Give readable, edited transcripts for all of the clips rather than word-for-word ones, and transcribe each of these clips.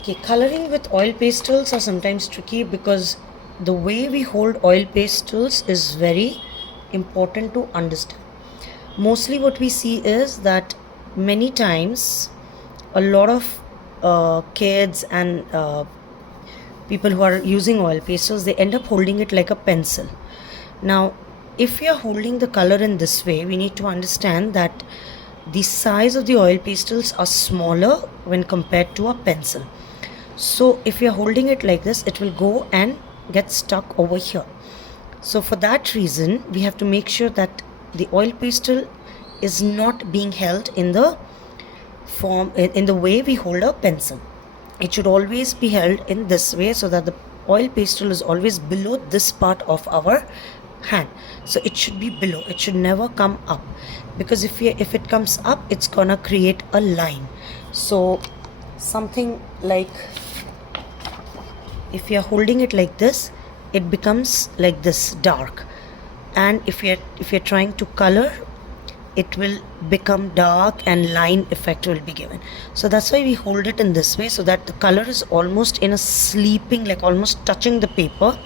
Okay, coloring with oil pastels are sometimes tricky because the way we hold oil pastels is very important to understand. Mostly what we see is that many times a lot of kids and people who are using oil pastels, they end up holding it like a pencil. Now, if we are holding the color in this way, we need to understand that the size of the oil pastels are smaller when compared to a pencil. So if you're holding it like this, it will go and get stuck over here. So for that reason, we have to make sure that the oil pastel is not being held in the form, in the way we hold a pencil. It should always be held in this way so that the oil pastel is always below this part of our hand. So it should be below, it should never come up, because if it comes up, it's gonna create a line. So something like, if you're holding it like this, it becomes like this dark, and if you're trying to color, it will become dark and line effect will be given. So that's why we hold it in this way, so that the color is almost in a sleeping, like almost touching the paper.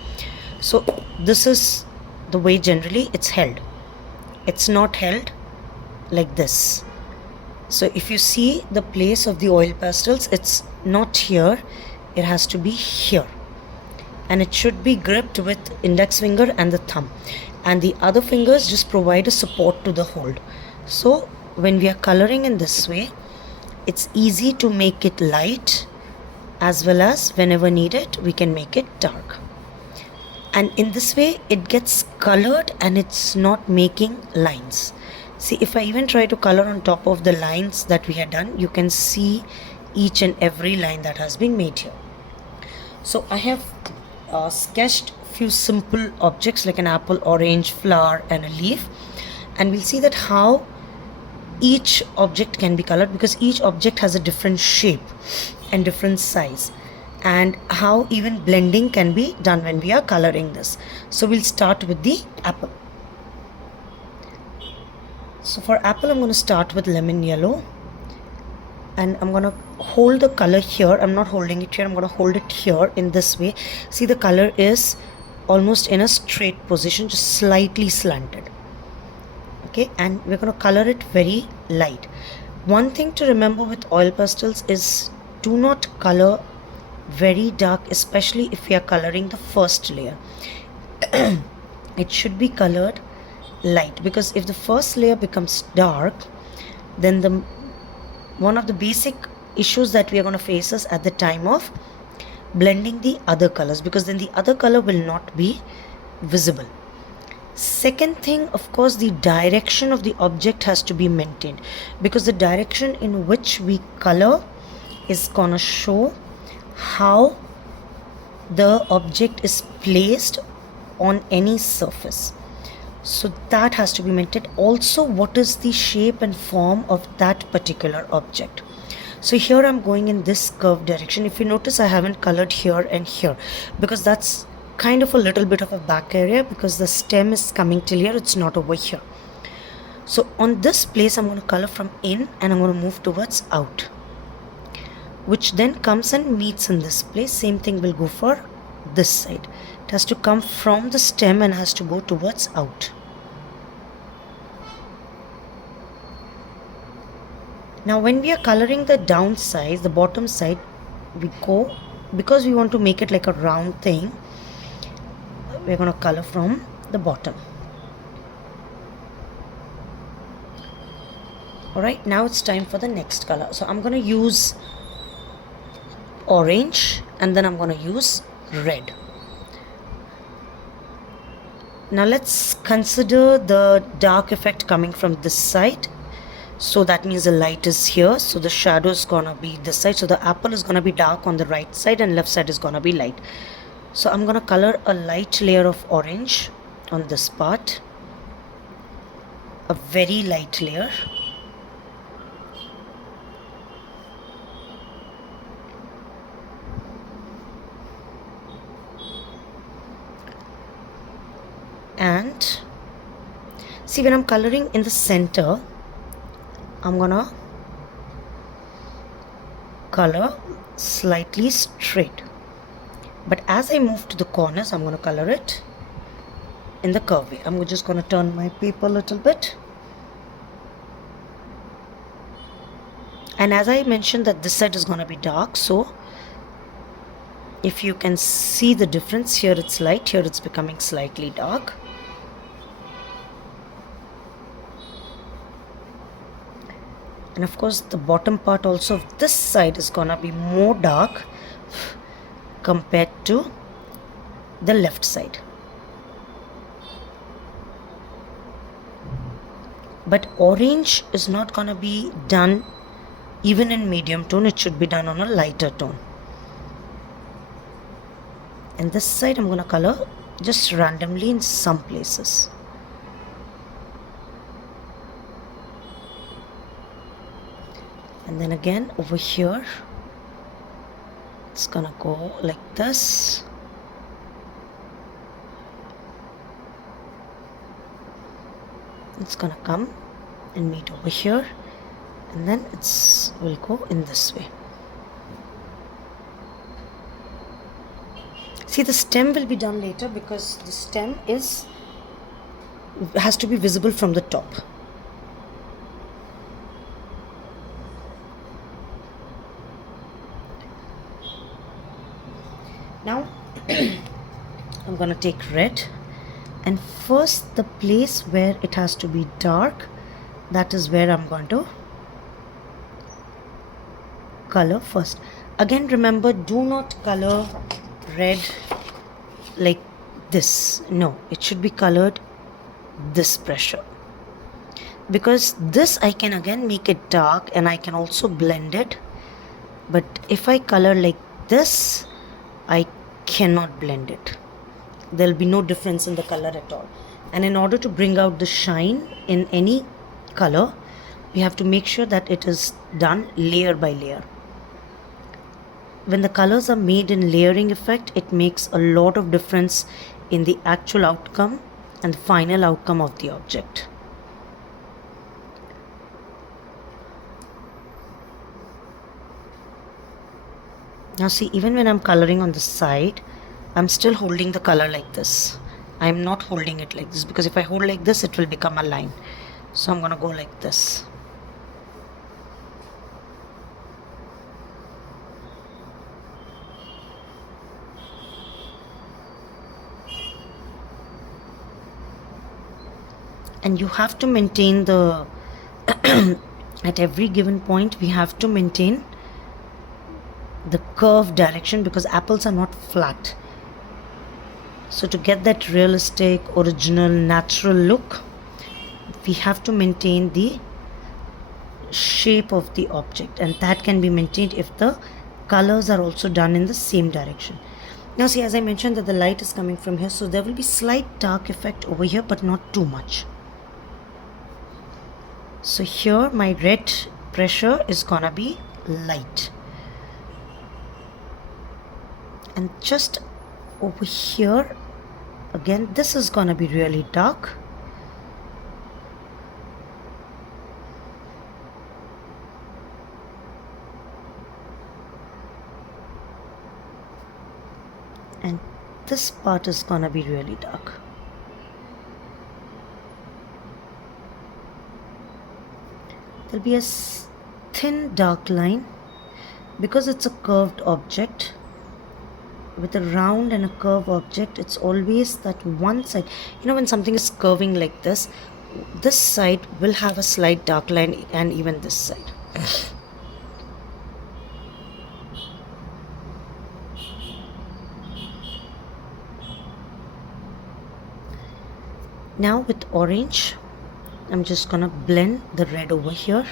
So this is the way generally it's held. It's not held like this. So if you see the place of the oil pastels, it's not here, it has to be here, and it should be gripped with index finger and the thumb, and the other fingers just provide a support to the hold. So when we are coloring in this way, it's easy to make it light, as well as whenever needed we can make it dark, and in this way it gets colored and it's not making lines. See, if I even try to color on top of the lines that we had done, you can see each and every line that has been made here. So I have sketched few simple objects like an apple, orange, flower and a leaf, and we'll see that how each object can be colored, because each object has a different shape and different size, and how even blending can be done when we are coloring this. So we'll start with the apple. So for apple, I'm going to start with lemon yellow, and I'm going to hold the color here. I'm not holding it here, I'm going to hold it here in this way. See, the color is almost in a straight position, just slightly slanted. Okay, and we're going to color it very light. One thing to remember with oil pastels is do not color very dark, especially if we are coloring the first layer. It should be colored light, because if the first layer becomes dark, then one of the basic issues that we are going to face is at the time of blending the other colors, because then the other color will not be visible. Second thing, of course, the direction of the object has to be maintained, because the direction in which we color is gonna show how the object is placed on any surface. So that has to be maintained. Also, what is the shape and form of that particular object? So here I'm going in this curved direction. If you notice, I haven't colored here and here, because that's kind of a little bit of a back area, because the stem is coming till here, it's not over here. So on this place, I'm going to color from in, and I'm going to move towards out, which then comes and meets in this place. Same thing will go for this side. It has to come from the stem and has to go towards out. Now when we are coloring the down side, the bottom side, we go, because we want to make it like a round thing, we're going to color from the bottom. Alright, now it's time for the next color. So I'm going to use orange, and then I'm going to use red. Now let's consider the dark effect coming from this side. So that means the light is here, so the shadow is gonna be this side. So the apple is gonna be dark on the right side and left side is gonna be light. So I'm gonna color a light layer of orange on this part, a very light layer. And see, when I'm coloring in the center, I'm gonna color slightly straight. But as I move to the corners, I'm going to color it in the curve way. I'm just going to turn my paper a little bit. And as I mentioned that this side is going to be dark, so if you can see the difference, here it's light, here it's becoming slightly dark. And of course the bottom part also of this side is gonna be more dark compared to the left side. But orange is not gonna be done even in medium tone, it should be done on a lighter tone. And this side I'm gonna color just randomly in some places. And then again over here it's gonna go like this. It's gonna come and meet over here, and then will go in this way. See, the stem will be done later because the stem has to be visible from the top. Now I'm gonna take red, and first the place where it has to be dark, that is where I'm going to color first. Again, remember, do not color red like this. No, it should be colored this pressure, because this I can again make it dark and I can also blend it. But if I color like this, I cannot blend it. There'll be no difference in the color at all. And in order to bring out the shine in any color, we have to make sure that it is done layer by layer. When the colors are made in layering effect, it makes a lot of difference in the actual outcome and the final outcome of the object. Now see, even when I'm coloring on the side, I'm still holding the color like this. I'm not holding it like this, because if I hold like this, it will become a line. So I'm gonna go like this. And you have to maintain the at every given point we have to maintain the curve direction, because apples are not flat. So to get that realistic, original, natural look, we have to maintain the shape of the object, and that can be maintained if the colors are also done in the same direction. Now see, as I mentioned that the light is coming from here, so there will be slight dark effect over here, but not too much. So here my red pressure is gonna be light, and just over here again this is gonna be really dark. And this part is gonna be really dark. There'll be a thin dark line because it's a curved object. With a round and a curved object, it's always that one side. You know, when something is curving like this side will have a slight dark line, and even this side. Now with orange, I'm just gonna blend the red over here.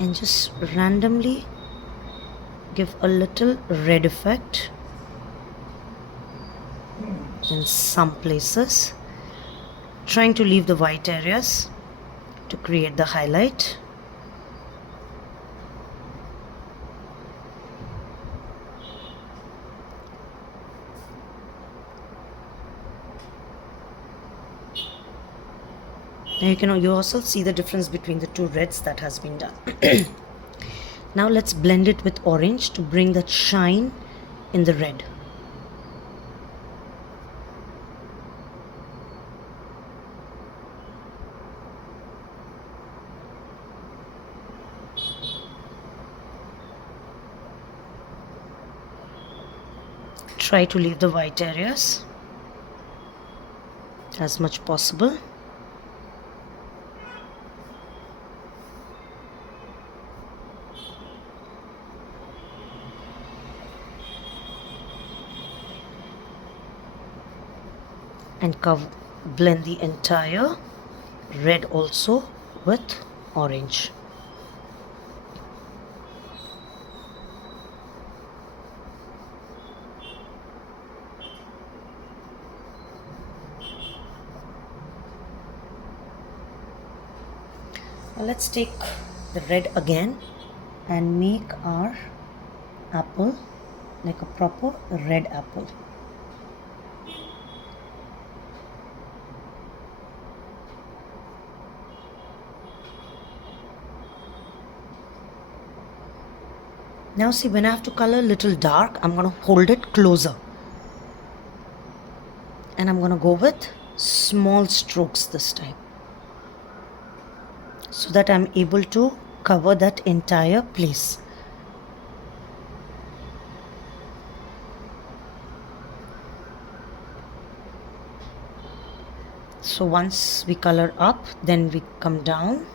And just randomly give a little red effect in some places, trying to leave the white areas to create the highlight. Now you can also see the difference between the two reds that has been done. Now let's blend it with orange to bring that shine in the red. Try to leave the white areas as much possible. And blend the entire red also with orange. Now let's take the red again and make our apple like a proper red apple. Now see, when I have to color a little dark, I'm going to hold it closer. And I'm going to go with small strokes this time, so that I'm able to cover that entire place. So once we color up, then we come down.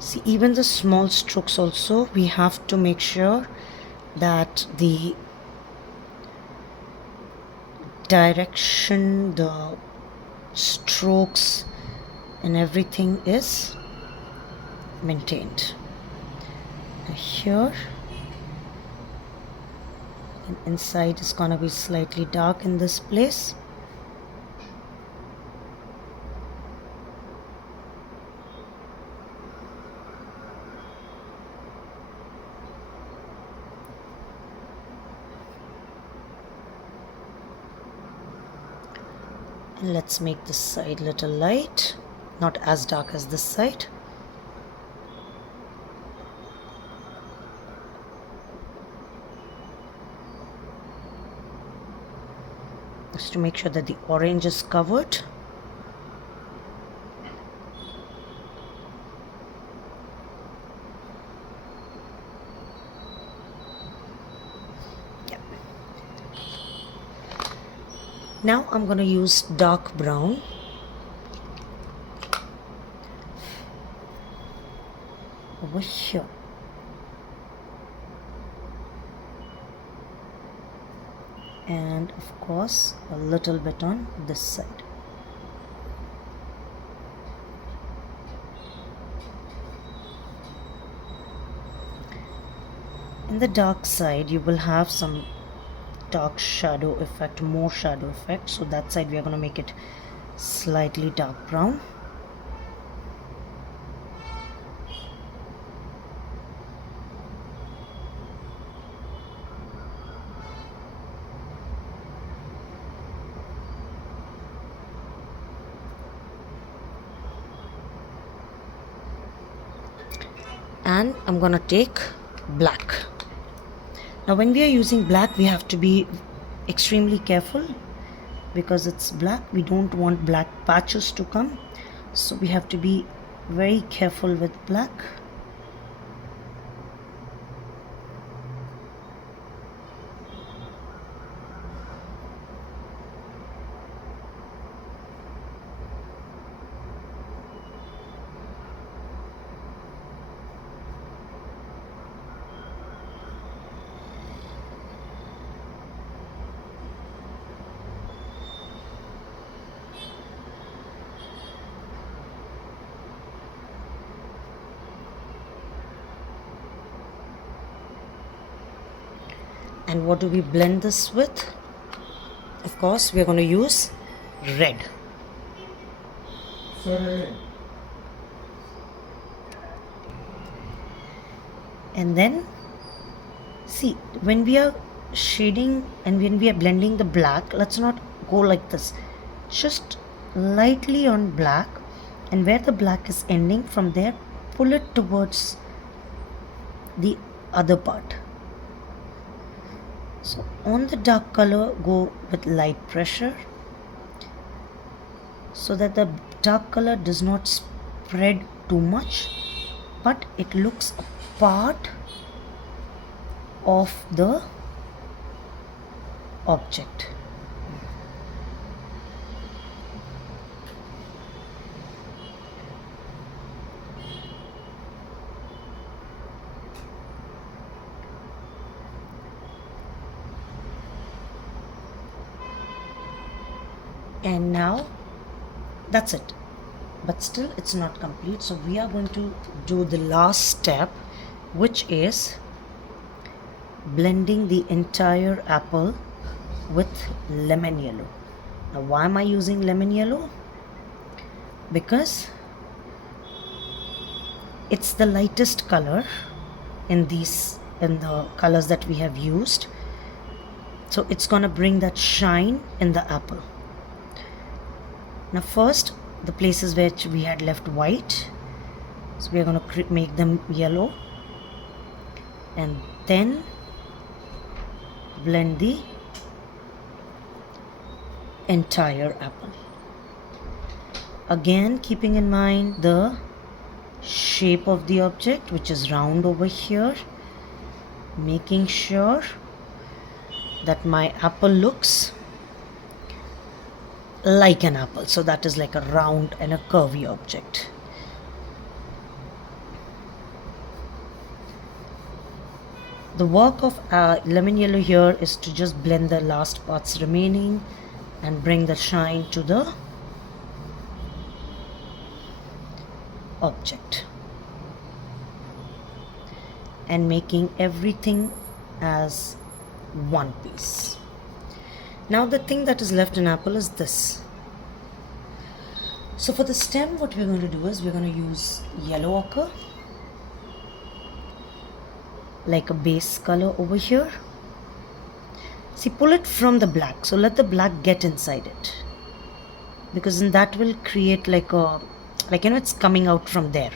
See, even the small strokes also, we have to make sure that the direction, the strokes and everything is maintained. And here, and inside is gonna be slightly dark in this place. And let's make this side little light, not as dark as this side. Just to make sure that the orange is covered. Now I'm going to use dark brown over here. And of course a little bit on this side. In the dark side you will have some dark shadow effect, more shadow effect, so that side we are going to make it slightly dark brown. And I'm gonna take black. Now when we are using black, we have to be extremely careful because it's black. We don't want black patches to come, so we have to be very careful with black. And what do we blend this with? Of course, we are going to use red. And then see, when we are shading and when we are blending the black, let's not go like this. Just lightly on black, and where the black is ending, from there pull it towards the other part. So on the dark color, go with light pressure so that the dark color does not spread too much, but it looks a part of the object. And now that's it, but still it's not complete, so we are going to do the last step, which is blending the entire apple with lemon yellow. Now why am I using lemon yellow? Because it's the lightest color in the colors that we have used, so it's gonna bring that shine in the apple. Now first, the places which we had left white, so we are going to make them yellow, and then blend the entire apple. Again, keeping in mind the shape of the object, which is round over here, making sure that my apple looks like an apple, so that is like a round and a curvy object. The work of lemon yellow here is to just blend the last parts remaining and bring the shine to the object, and making everything as one piece. Now the thing that is left in apple is this. So for the stem, what we're going to do is we're going to use yellow ochre, like a base color over here. See, pull it from the black, so let the black get inside it, because then that will create like it's coming out from there.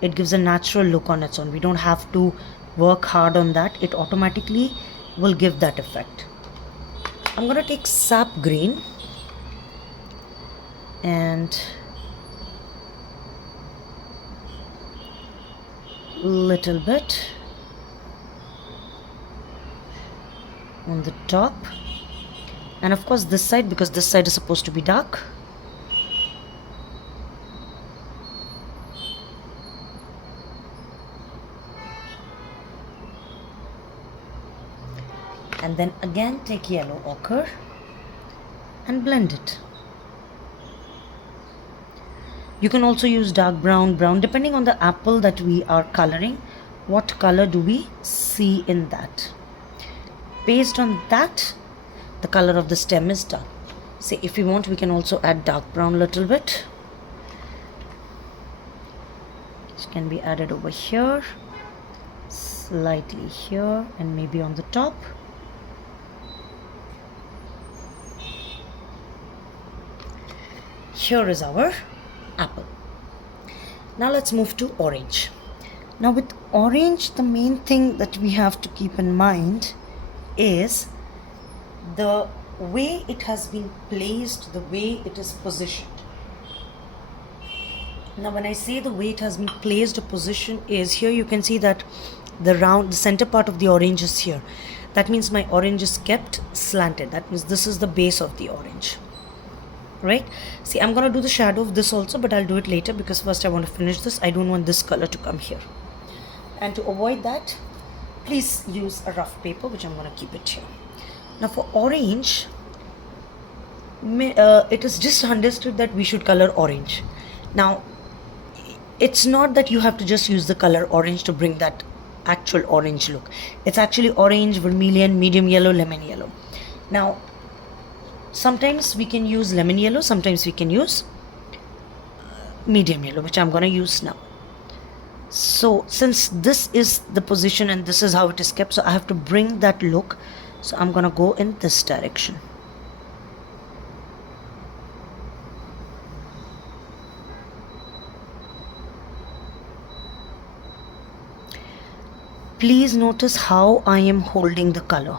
It gives a natural look on its own. We don't have to work hard on that. It automatically will give that effect. I'm going to take sap green and little bit on the top, and of course this side, because this side is supposed to be dark. And then again take yellow ochre and blend it. You can also use dark brown, depending on the apple that we are coloring. What color do we see in that? Based on that, the color of the stem is done. Say if we want, we can also add dark brown a little bit. This can be added over here, slightly here, and maybe on the top. Here is our apple. Now let's move to orange. Now with orange, the main thing that we have to keep in mind is the way it has been placed, the way it is positioned. Now when I say the way it has been placed or positioned is here, you can see that the center part of the orange is here. That means my orange is kept slanted. That means this is the base of the orange. Right? See, I'm going to do the shadow of this also, but I'll do it later because first I want to finish this. I don't want this color to come here. And to avoid that, please use a rough paper, which I'm going to keep it here. Now for orange, it is just understood that we should color orange. Now, it's not that you have to just use the color orange to bring that actual orange look. It's actually orange, vermilion, medium yellow, lemon yellow. Now, Sometimes we can use lemon yellow, sometimes we can use medium yellow, which I'm going to use now. So since this is the position and this is how it is kept, so I have to bring that look. So I'm going to go in this direction. Please notice how I am holding the color,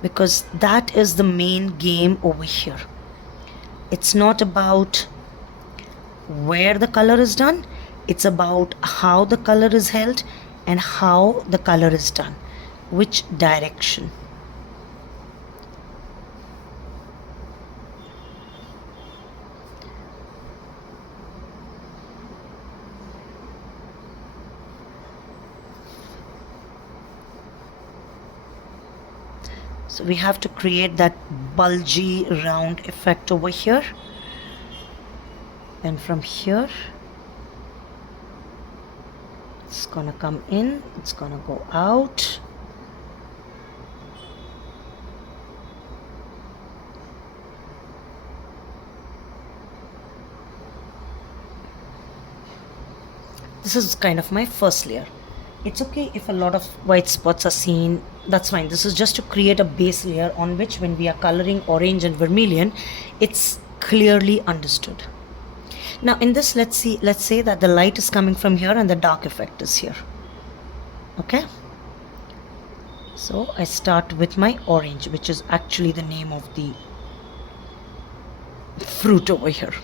because that is the main game over here. It's not about where the color is done, it's about how the color is held and how the color is done, which direction. So we have to create that bulgy round effect over here, and from here it's gonna come in, it's gonna go out. This is kind of my first layer. It's okay if a lot of white spots are seen, that's fine. This is just to create a base layer on which, when we are coloring orange and vermilion, it's clearly understood. Now in this, let's say that the light is coming from here and the dark effect is here. Okay, so I start with my orange, which is actually the name of the fruit over here.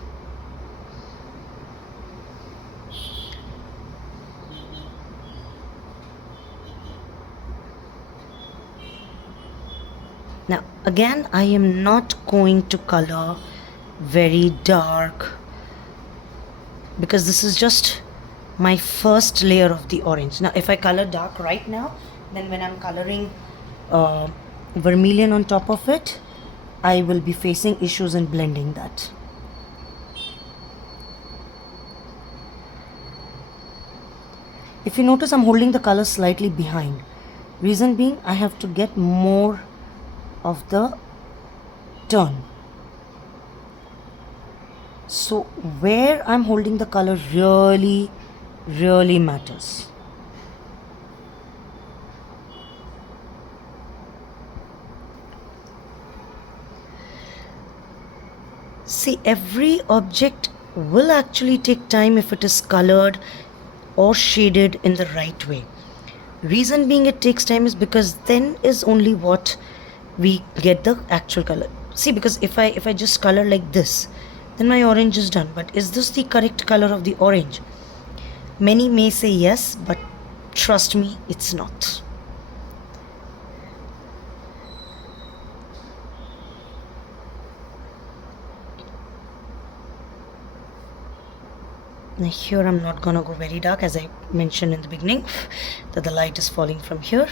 Now again, I am not going to color very dark, because this is just my first layer of the orange. Now if I color dark right now, then when I'm coloring vermilion on top of it, I will be facing issues in blending that. If you notice, I'm holding the color slightly behind. Reason being, I have to get more of the turn. So where I'm holding the color really matters. See, every object will actually take time if it is colored or shaded in the right way. Reason being it takes time is because then is only what we get the actual color. See, because if I just color like this, then my orange is done. But is this the correct color of the orange? Many may say yes, but trust me, it's not. Now here I'm not gonna go very dark, as I mentioned in the beginning that the light is falling from here.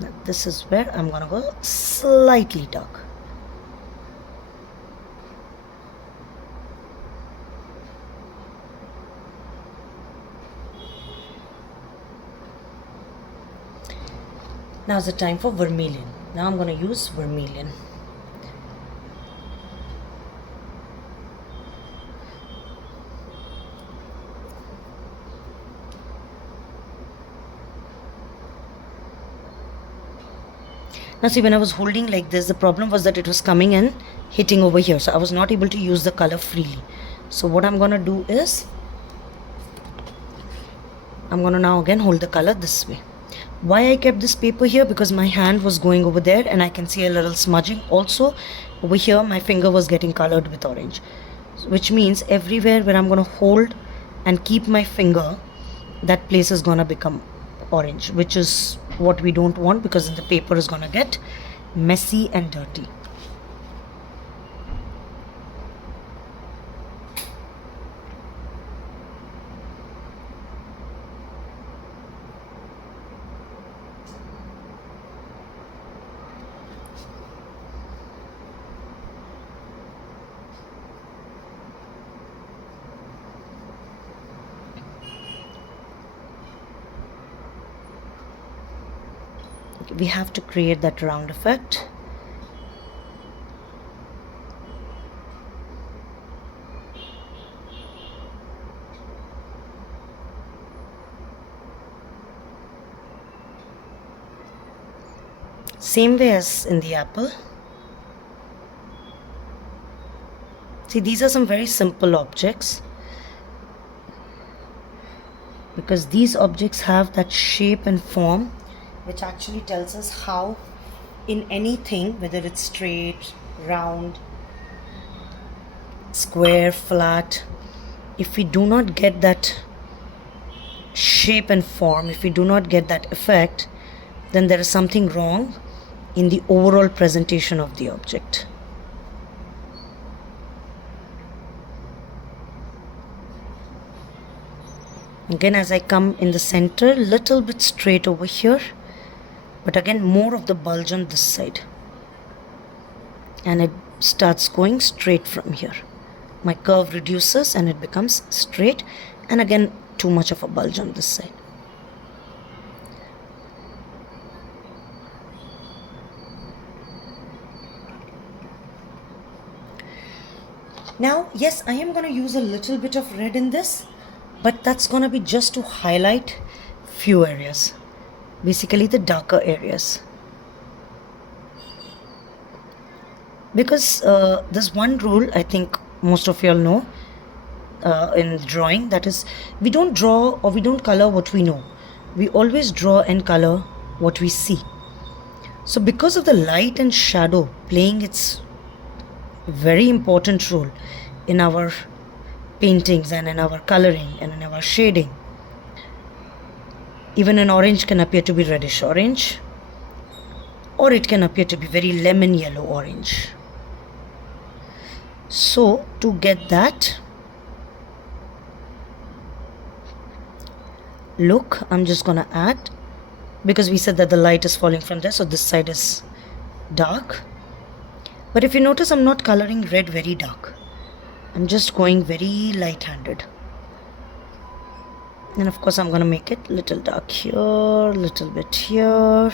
Now this is where I'm gonna go slightly dark. Now is the time for vermilion. Now I'm gonna use vermilion. Now see, when I was holding like this, the problem was that it was coming and hitting over here, so I was not able to use the color freely. So what I'm gonna do is, I'm gonna now again hold the color this way. Why I kept this paper here? Because my hand was going over there and I can see a little smudging. Also over here my finger was getting colored with orange, which means everywhere where I'm gonna hold and keep my finger, that place is gonna become orange, which is what we don't want, because then the paper is gonna get messy and dirty. We have to create that round effect. Same way as in the apple. See, these are some very simple objects, because these objects have that shape and form which actually tells us how in anything, whether it's straight, round, square, flat, if we do not get that shape and form, if we do not get that effect, then there is something wrong in the overall presentation of the object. Again, as I come in the center, little bit straight over here, but again more of the bulge on this side, and it starts going straight from here. My curve reduces and it becomes straight, and again too much of a bulge on this side. Now, yes, I am going to use a little bit of red in this, but that's going to be just to highlight few areas, basically the darker areas. Because there's one rule I think most of you all know in drawing, that is, we don't draw or we don't color what we know. We always draw and color what we see. So because of the light and shadow playing its very important role in our paintings and in our coloring and in our shading, even an orange can appear to be reddish orange, or it can appear to be very lemon yellow orange. So to get that look, I'm just gonna add, because we said that the light is falling from there, so this side is dark. But if you notice, I'm not coloring red very dark. I'm just going very light-handed. And of course, I'm gonna make it little dark here, little bit here.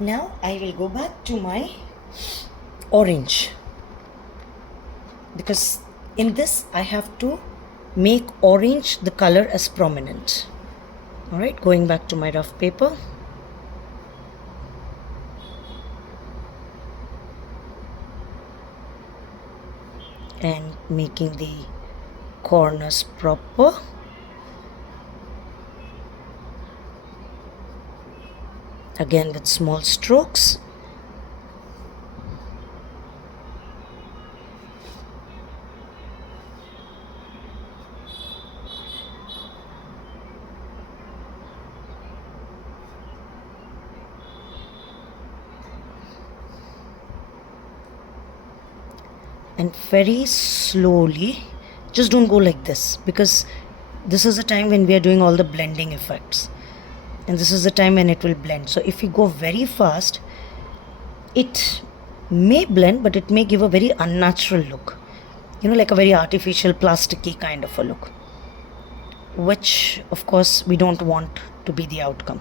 Now I will go back to my orange, because in this I have to make orange the color as prominent. Alright, going back to my rough paper. And making the corners proper. Again with small strokes. And very slowly, just don't go like this, because this is the time when we are doing all the blending effects, and this is the time when it will blend. So if we go very fast, it may blend, but it may give a very unnatural look, you know, like a very artificial plasticky kind of a look, which of course we don't want to be the outcome.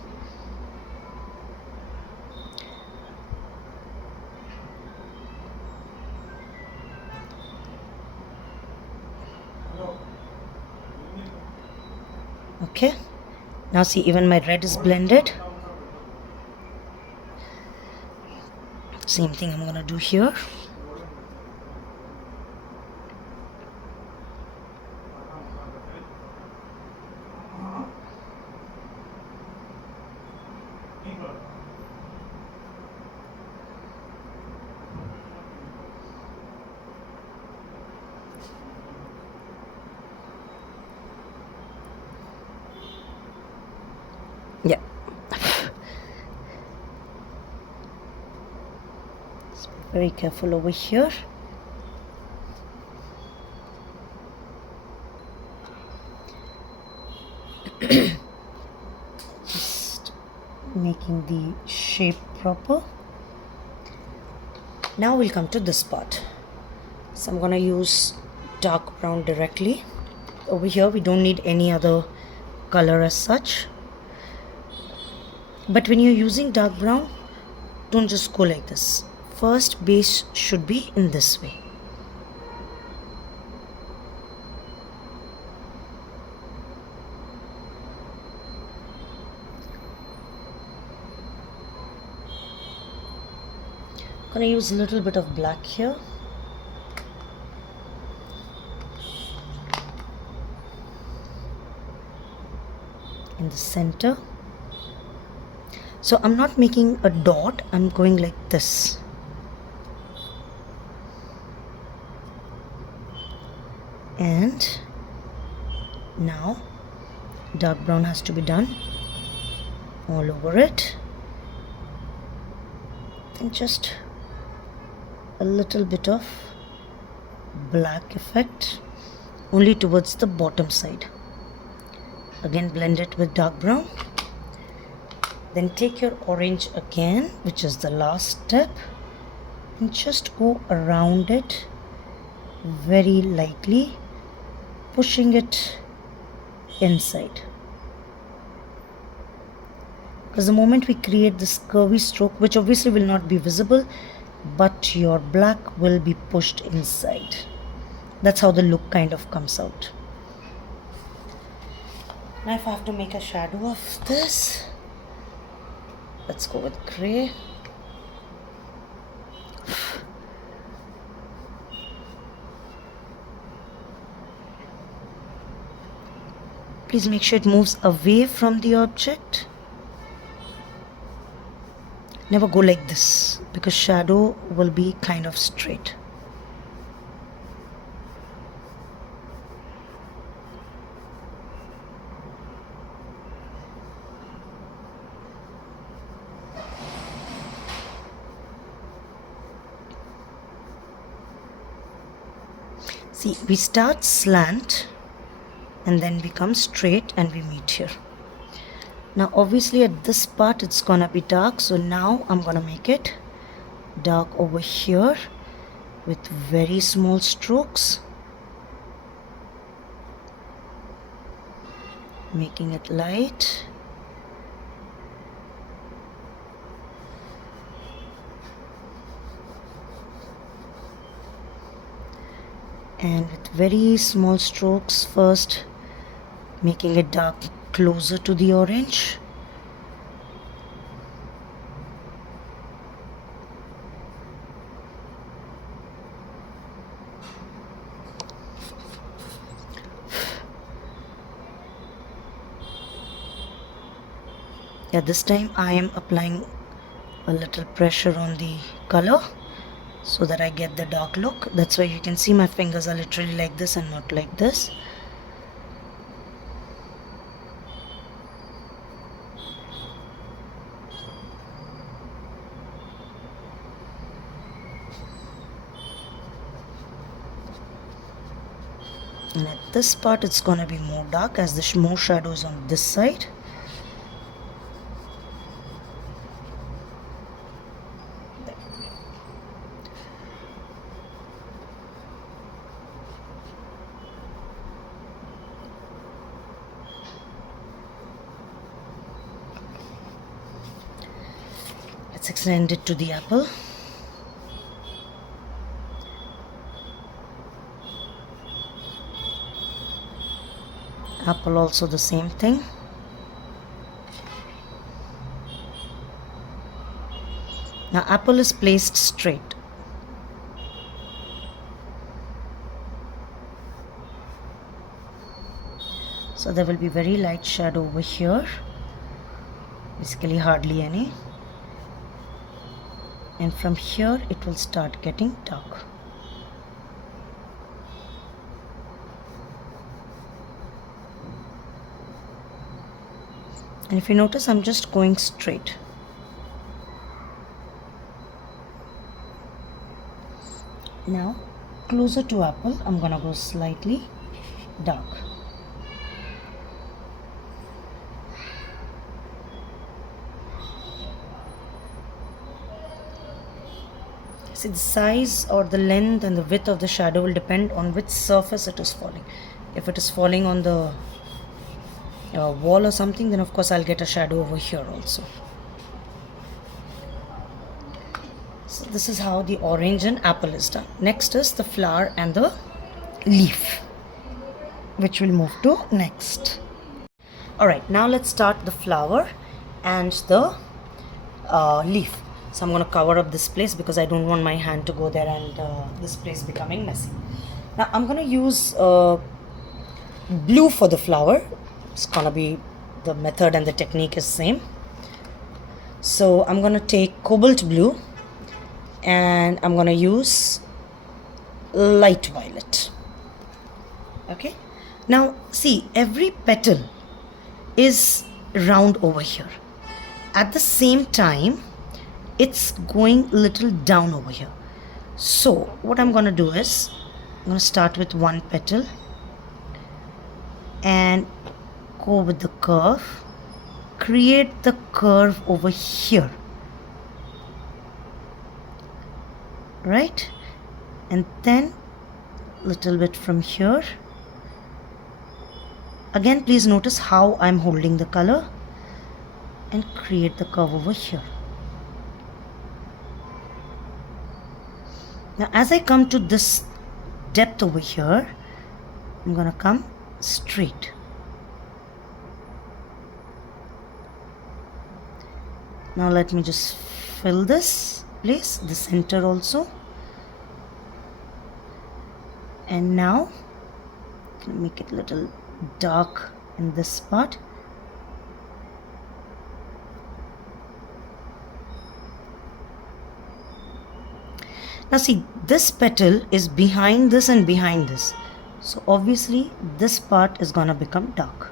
Okay, now see, even my red is blended. Same thing I'm gonna do here. Yeah. Let's be very careful over here. Just making the shape proper. Now we'll come to this part. So I'm gonna use dark brown directly. Over here we don't need any other color as such. But when you're using dark brown, don't just go like this. First base should be in this way. I'm gonna use a little bit of black here. In the center. So I'm not making a dot, I'm going like this. And now dark brown has to be done all over it. And just a little bit of black effect only towards the bottom side. Again blend it with dark brown. Then take your orange again, which is the last step, and just go around it very lightly, pushing it inside. Because the moment we create this curvy stroke, which obviously will not be visible, but your black will be pushed inside. That's how the look kind of comes out. Now if I have to make a shadow of this, let's go with gray. Please make sure it moves away from the object. Never go like this because shadow will be kind of straight. See, we start slant and then we come straight and we meet here. Now obviously at this part it's gonna be dark, so now I'm gonna make it dark over here with very small strokes, making it light. And with very small strokes, first making it dark closer to the orange. Yeah, this time I am applying a little pressure on the color so that I get the dark look. That's why you can see my fingers are literally like this and not like this. And at this part it's gonna be more dark as the more shadows on this side. Let's extend it to the apple. Apple also the same thing. Now apple is placed straight. So there will be very light shadow over here, basically hardly any. And from here it will start getting dark. And if you notice, I'm just going straight. Now closer to apple, I'm gonna go slightly dark. See, the size or the length and the width of the shadow will depend on which surface it is falling. If it is falling on the wall or something, then of course I'll get a shadow over here also. So this is how the orange and apple is done. Next is the flower and the leaf, which we'll move to next. Alright, now let's start the flower and the leaf. So I'm going to cover up this place because I don't want my hand to go there and this place becoming messy. Now I'm going to use blue for the flower. It's going to be, the method and the technique is same. So I'm going to take cobalt blue and I'm going to use light violet. Okay. Now see, every petal is round over here. At the same time, it's going a little down over here. So what I'm going to do is, I'm going to start with one petal and go with the curve, create the curve over here, right? And then little bit from here. Again, please notice how I'm holding the color and create the curve over here. Now as I come to this depth over here, I'm gonna come straight. Now let me just fill this place, the center also. And now make it a little dark in this part. Now see, this petal is behind this and behind this. So obviously this part is gonna become dark.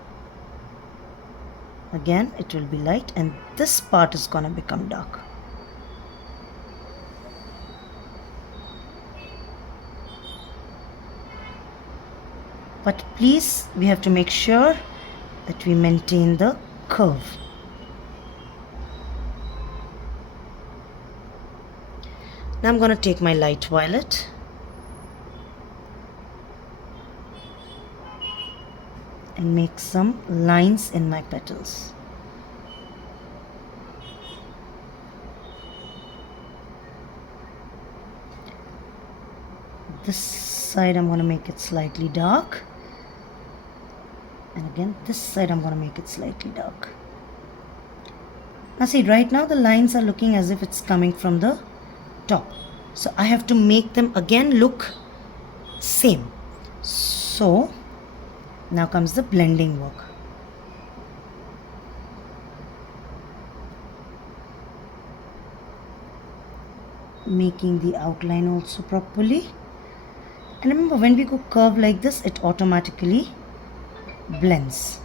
Again, it will be light and this part is gonna become dark. But please, we have to make sure that we maintain the curve. Now I'm going to take my light violet and make some lines in my petals. This side I'm going to make it slightly dark, and again this side I'm going to make it slightly dark. Now see, right now the lines are looking as if it's coming from the top, so I have to make them again look same. So now comes the blending work. Making the outline also properly. And remember, when we go curve like this, it automatically blends.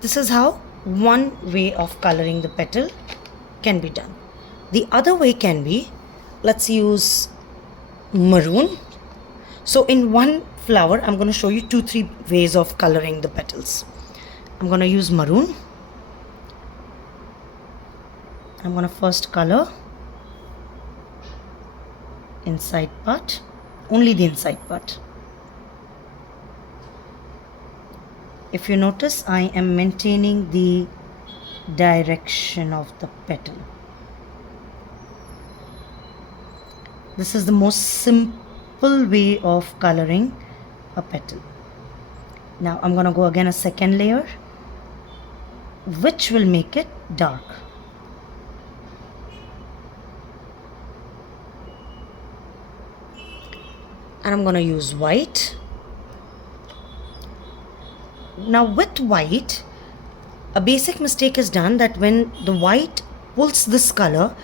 This is how one way of coloring the petal can be done. The other way can be, let's use maroon. So in one flower, I'm going to show you 2-3 ways of coloring the petals. I'm going to use maroon. I'm going to first color inside part, only the inside part. If you notice, I am maintaining the direction of the petal. This is the most simple way of coloring a petal. Now I'm going to go again a second layer, which will make it dark. And I'm going to use white. Now with white, a basic mistake is done that when the white pulls this color,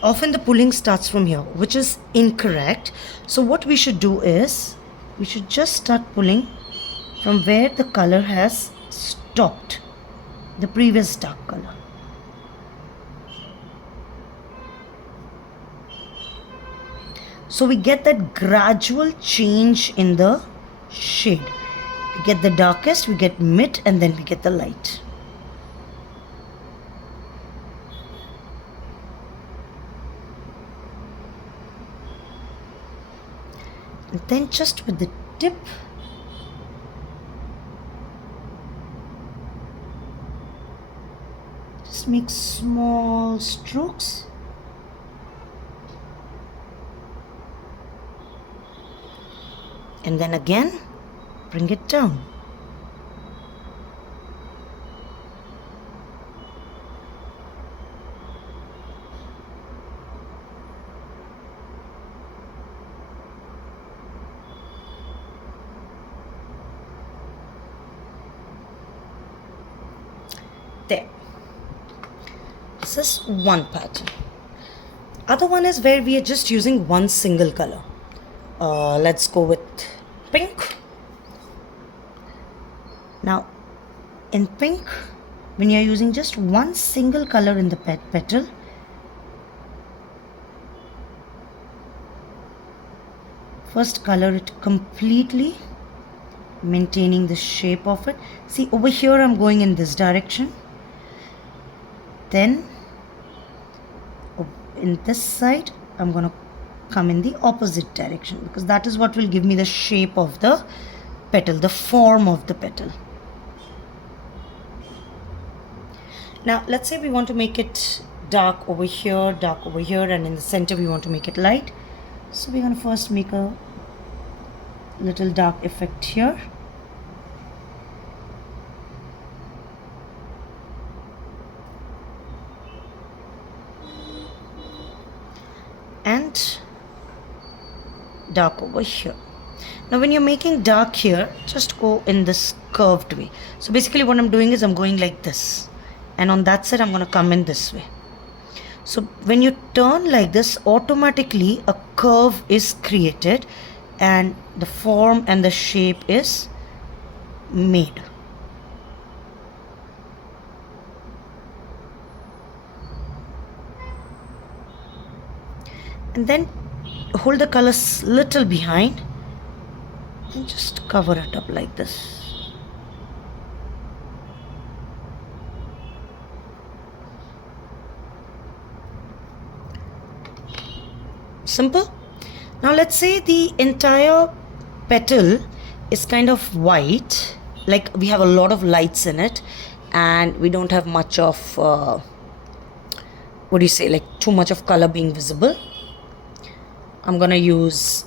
often the pulling starts from here, which is incorrect. So what we should do is, we should just start pulling from where the color has stopped, the previous dark color. So we get that gradual change in the shade. We get the darkest, we get mid, and then we get the light. And then just with the tip, just make small strokes. And then again, bring it down. There. This is one pattern. Other one is where we are just using one single color. Let's go with pink. Now, in pink, when you are using just one single color in the petal, first color it completely, maintaining the shape of it. See, over here I'm going in this direction. Then in this side I'm going to come in the opposite direction, because that is what will give me the shape of the petal, the form of the petal. Now let's say we want to make it dark over here, and in the center we want to make it light. So we're going to first make a little dark effect here. And dark over here. Now when you're making dark here, just go in this curved way. So basically what I'm doing is I'm going like this, and on that side I'm going to come in this way. So when you turn like this, automatically a curve is created and the form and the shape is made. And then hold the color little behind and just cover it up like this. Simple. Now let's say the entire petal is kind of white, like we have a lot of lights in it and we don't have much of like too much of color being visible. I'm gonna use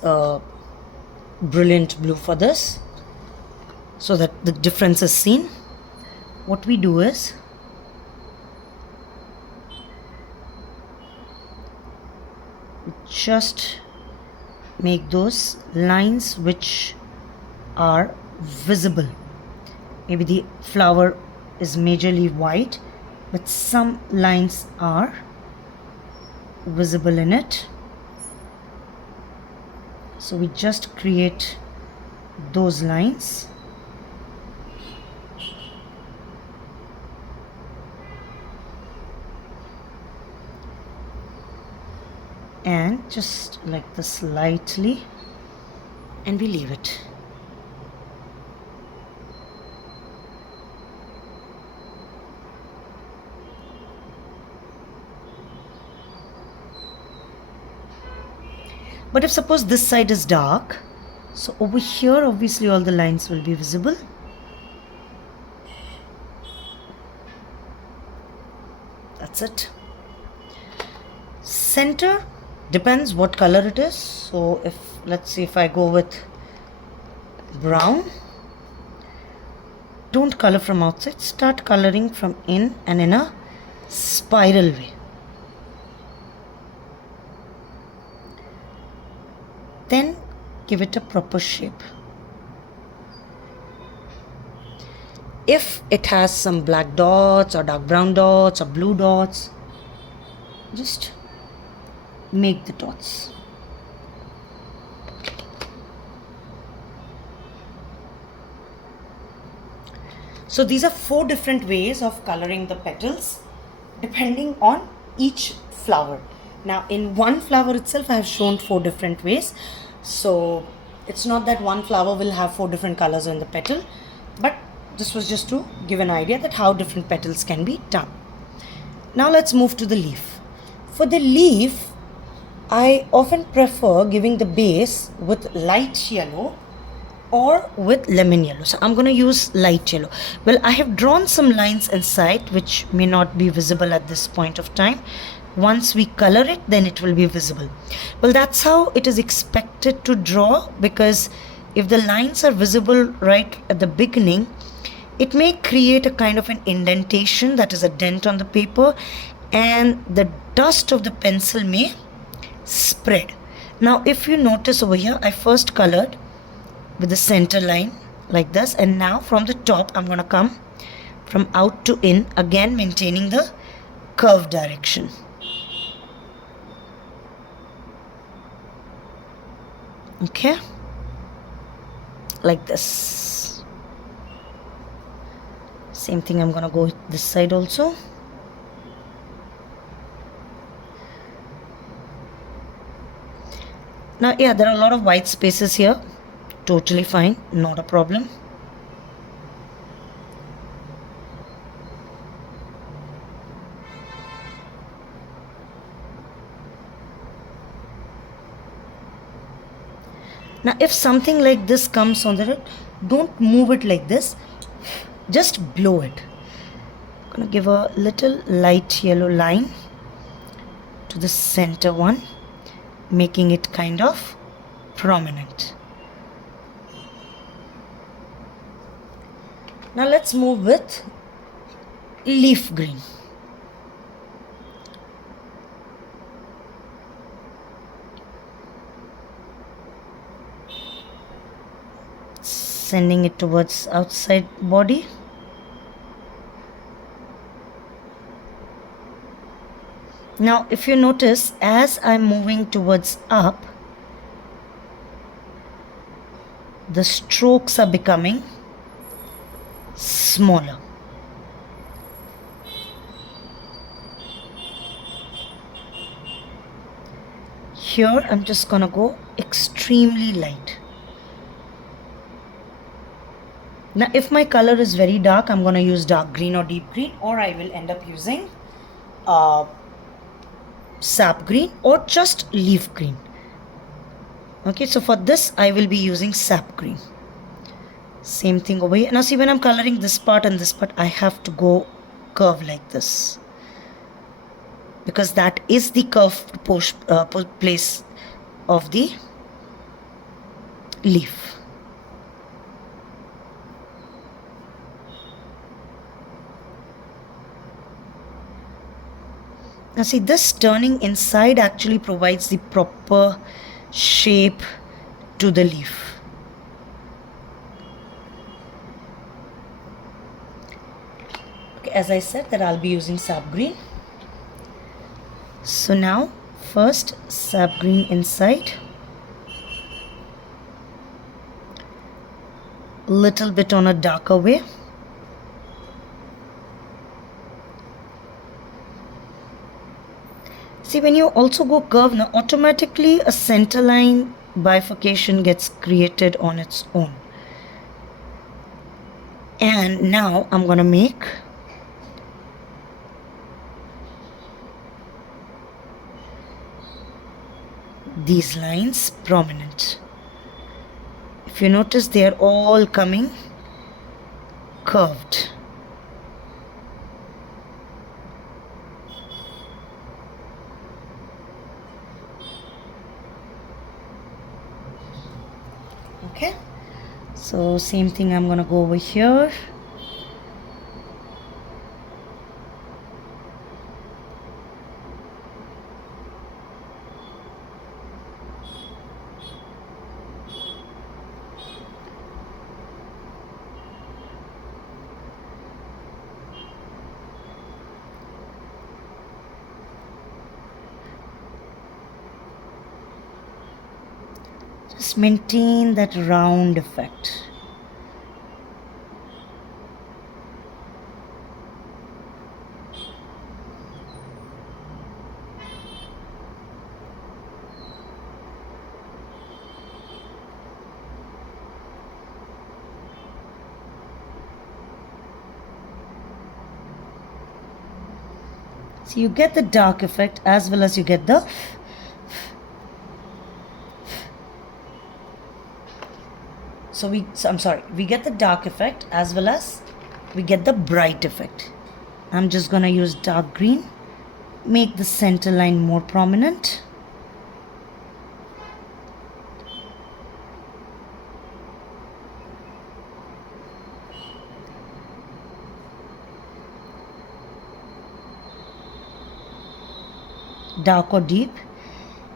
brilliant blue for this so that the difference is seen. What we do is just make those lines which are visible. Maybe the flower is majorly white, but some lines are visible in it. So we just create those lines. And just like this lightly, and we leave it. But if suppose this side is dark, so over here obviously all the lines will be visible. That's it. Center depends what color it is. So if, let's see, if I go with brown, don't color from outside, start coloring from in and in a spiral way. Then give it a proper shape. If it has some black dots or dark brown dots or blue dots, just make the dots. So these are 4 different ways of coloring the petals depending on each flower. Now in one flower itself I have shown 4 different ways. So it's not that one flower will have 4 different colors in the petal, but this was just to give an idea that how different petals can be done. Now let's move to the leaf. For the leaf, I often prefer giving the base with light yellow or with lemon yellow. So I'm going to use light yellow. Well, I have drawn some lines inside which may not be visible at this point of time. Once we color it, then it will be visible. Well, that's how it is expected to draw, because if the lines are visible right at the beginning, it may create a kind of an indentation, that is a dent on the paper, and the dust of the pencil may spread. Now if you notice over here, I first colored with the center line like this, and now from the top I'm going to come from out to in, again maintaining the curve direction. Okay, like this. Same thing, I'm going to go this side also. Now, yeah, there are a lot of white spaces here. Totally fine, not a problem. Now, if something like this comes on the, don't move it like this. Just blow it. I'm going to give a little light yellow line to the center one, making it kind of prominent. Now let's move with leaf green. Sending it towards outside body. Now if you notice, as I'm moving towards up, the strokes are becoming smaller. Here I'm just gonna go extremely light. Now if my color is very dark, I'm gonna use dark green or deep green, or I will end up using sap green or just leaf green. Okay, so for this I will be using sap green. Same thing over here. Now see, when I'm coloring this part and this part, I have to go curve like this, because that is the curved place of the leaf. Now see, this turning inside actually provides the proper shape to the leaf. Okay, as I said that I'll be using sap green. So now first sap green inside, little bit on a darker way. See, when you also go curve, now automatically a center line bifurcation gets created on its own. And now I'm going to make these lines prominent. If you notice, they are all coming curved. Okay, so same thing, I'm gonna go over here. Just maintain that round effect. So you get the dark effect as well as you get the we get the dark effect as well as we get the bright effect. I'm just gonna use dark green, make the center line more prominent. Dark or deep.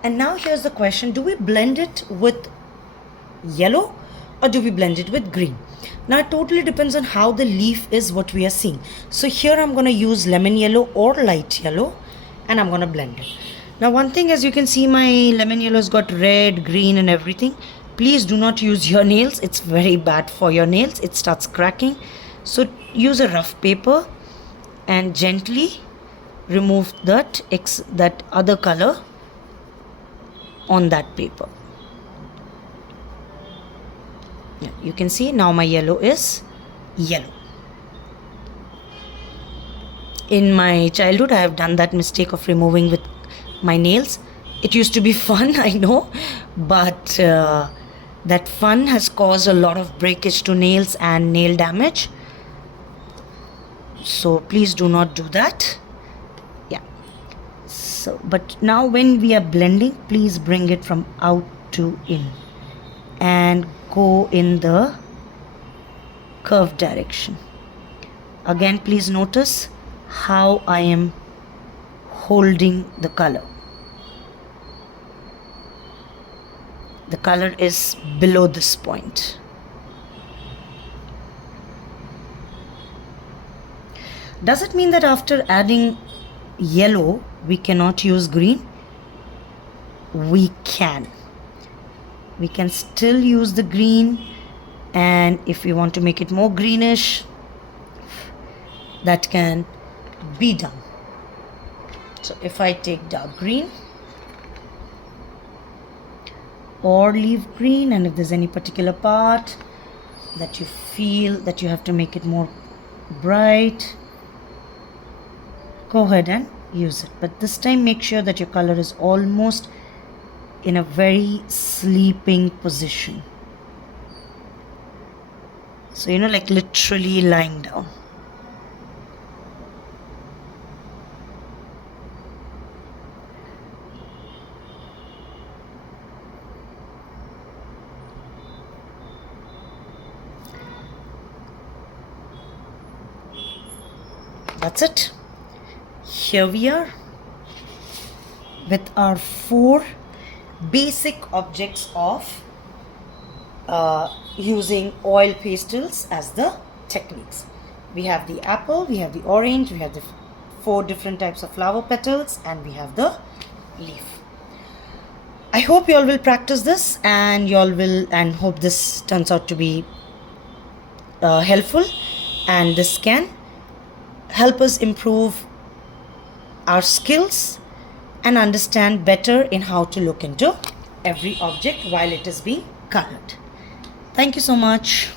And now here's the question, do we blend it with yellow or do we blend it with green? Now it totally depends on how the leaf is, what we are seeing. So here I'm going to use lemon yellow or light yellow and I'm going to blend it. Now one thing, as you can see, my lemon yellow has got red, green and everything. Please do not use your nails. It's very bad for your nails. It starts cracking. So use a rough paper and gently remove that other color on that paper. Yeah, you can see now my yellow is yellow. In my childhood, I have done that mistake of removing with my nails. It used to be fun, I know, but that fun has caused a lot of breakage to nails and nail damage. So please do not do that. Yeah. So, but now when we are blending, please bring it from out to in and go in the curved direction. Again, please notice how I am holding the color. The color is below this point. Does it mean that after adding yellow we cannot use green? We can. We can still use the green, and if we want to make it more greenish, that can be done. So if I take dark green or leaf green, and if there's any particular part that you feel that you have to make it more bright, go ahead and use it. But this time make sure that your color is almost in a very sleeping position. So, you know, like literally lying down. That's it. Here we are with our 4 basic objects of using oil pastels as the techniques. We have the apple, we have the orange, we have the 4 different types of flower petals, and we have the leaf. I hope you all will practice this, and you all will, and hope this turns out to be helpful, and this can help us improve our skills and understand better in how to look into every object while it is being colored. Thank you so much.